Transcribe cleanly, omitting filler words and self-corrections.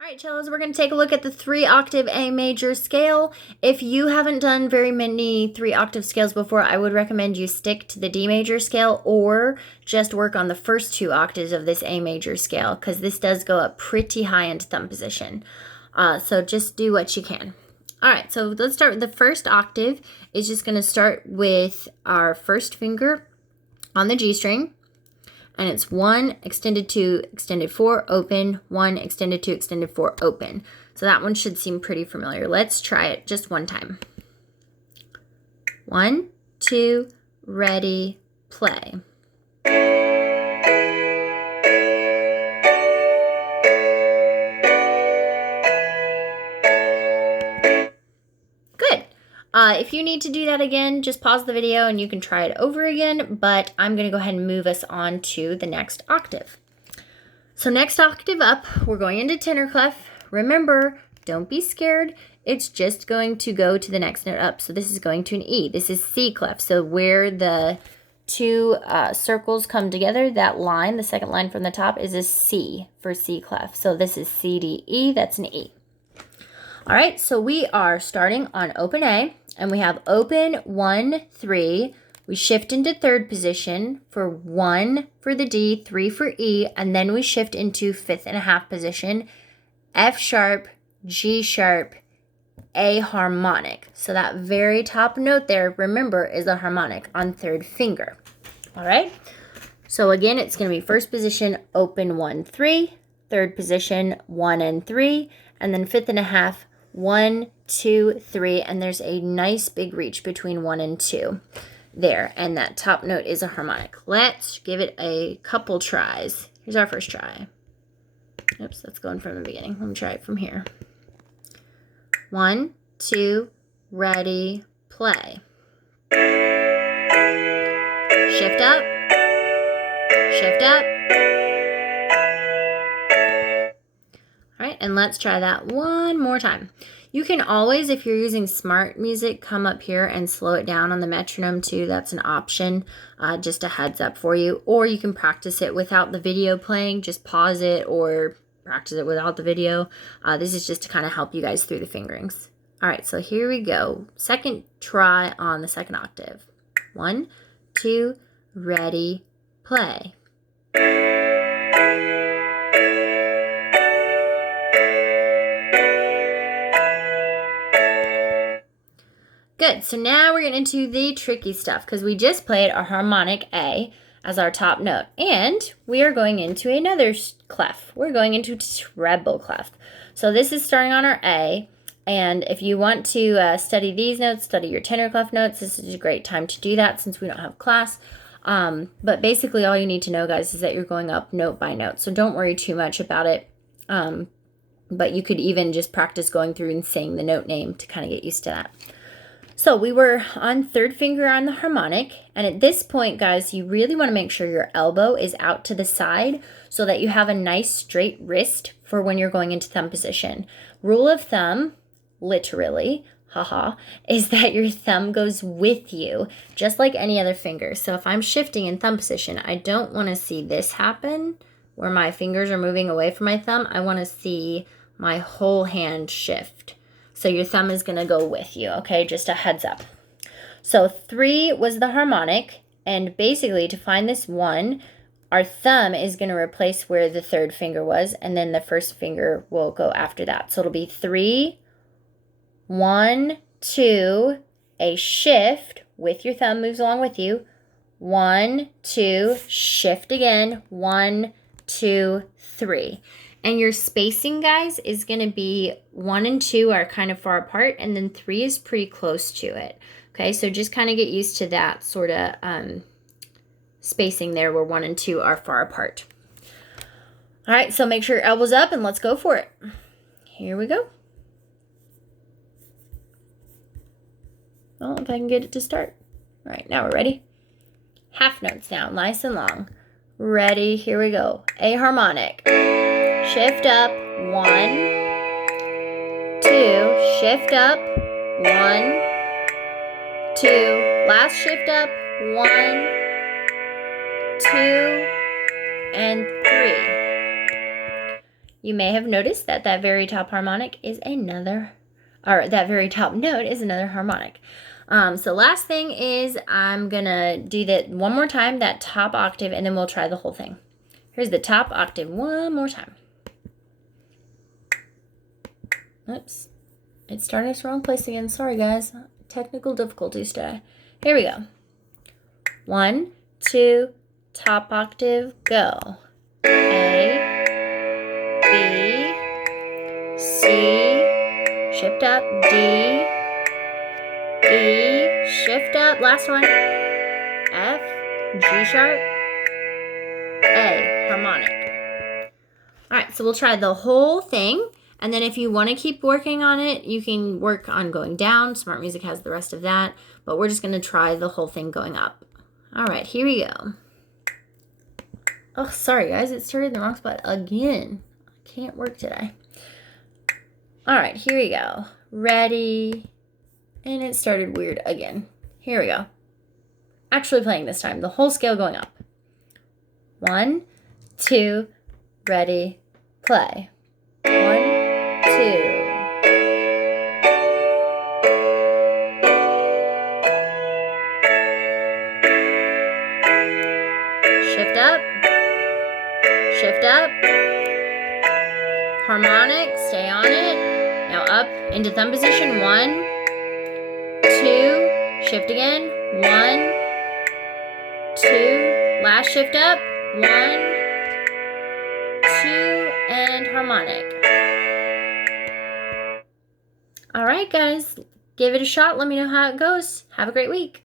All right, cellos, we're going to take a look at the 3-octave A major scale. If you haven't done very many 3-octave scales before, I would recommend you stick to the D major scale or just work on the first 2 octaves of this A major scale because this does go up pretty high into thumb position. So just do what you can. All right, so let's start with the first octave. It's just going to start with our first finger on the G string. And it's 1, extended 2, extended 4, open, 1, extended 2, extended 4, open. So that one should seem pretty familiar. Let's try it just one time. 1, 2, ready, play. Good. If you need to do that again, just pause the video and you can try it over again, but I'm going to go ahead and move us on to the next octave. So next octave up, we're going into tenor clef. Remember, don't be scared. It's just going to go to the next note up. So this is going to an E. This is C clef. So where the 2 circles come together, that line, the second line from the top, is a C for C clef. So this is C, D, E. That's an E. All right, so we are starting on open A, and we have open 1, 3. We shift into third position for 1 for the D, 3 for E, and then we shift into 5th and a half position, F sharp, G sharp, A harmonic. So that very top note there, remember, is a harmonic on third finger. All right, so again, it's going to be first position, open 1, 3, third position, 1 and 3, and then 5th and a half, 1, 2, 3, and there's a nice big reach between 1 and 2 there, and that top note is a harmonic. Let's give it a couple tries. Here's our first try. Oops, that's going from the beginning. Let me try it from here. 1, 2, ready, play. Shift up, shift up. All right, and let's try that one more time. You can always, if you're using smart music, come up here and slow it down on the metronome too. That's an option, just a heads up for you. Or you can practice it without the video playing. Just pause it or practice it without the video. This is just to kind of help you guys through the fingerings. All right, so here we go. Second try on the second octave. 1, 2, ready, play. Good, so now we're getting into the tricky stuff because we just played a harmonic A as our top note. And we are going into another clef. We're going into treble clef. So this is starting on our A. And if you want to study these notes, study your tenor clef notes, this is a great time to do that since we don't have class. But basically all you need to know, guys, is that you're going up note by note. So don't worry too much about it. But you could even just practice going through and saying the note name to kind of get used to that. So we were on third finger on the harmonic, and at this point, guys, you really want to make sure your elbow is out to the side so that you have a nice straight wrist for when you're going into thumb position. Rule of thumb, literally, is that your thumb goes with you, just like any other finger. So if I'm shifting in thumb position, I don't want to see this happen where my fingers are moving away from my thumb. I want to see my whole hand shift. So your thumb is going to go with you, okay? Just a heads up. So 3 was the harmonic, and basically to find this 1, our thumb is going to replace where the third finger was, and then the first finger will go after that. So it'll be 3, 1, 2, a shift with your thumb moves along with you. 1, 2, shift again. 1, 2, 3. And your spacing, guys, is going to be 1 and 2 are kind of far apart, and then 3 is pretty close to it. Okay, so just kind of get used to that sort of spacing there where 1 and 2 are far apart. All right, so make sure your elbow's up, and let's go for it. Here we go. Well, if I can get it to start. All right, now we're ready. Half notes now, nice and long. Ready, here we go. A harmonic. Shift up, 1, 2, shift up, 1, 2, last shift up, 1, 2, and 3. you may have noticed that that very top harmonic is another, or that very top note is another harmonic. So last thing is I'm gonna do that one more time, that top octave, and then we'll try the whole thing. Here's the top octave one more time. Oops, it started us wrong place again. Sorry guys, technical difficulties today. Here we go. 1, 2, top octave, go. A, B, C, shift up, D, E, shift up, last one, F, G sharp, A, harmonic. All right, so we'll try the whole thing, and then if you want to keep working on it, you can work on going down. Smart Music has the rest of that, but we're just going to try the whole thing going up. All right, here we go. Oh, sorry guys, it started in the wrong spot again. I can't work today. All right, here we go. Ready, and it started weird again. Here we go. Actually playing this time, the whole scale going up. 1, 2, ready, play. 1, 2. Shift up, shift up, harmonic, stay on it. Now up into thumb position, 1, 2, shift again, 1, 2, last shift up, 1, 2, and harmonic. All right, guys, give it a shot. Let me know how it goes. Have a great week.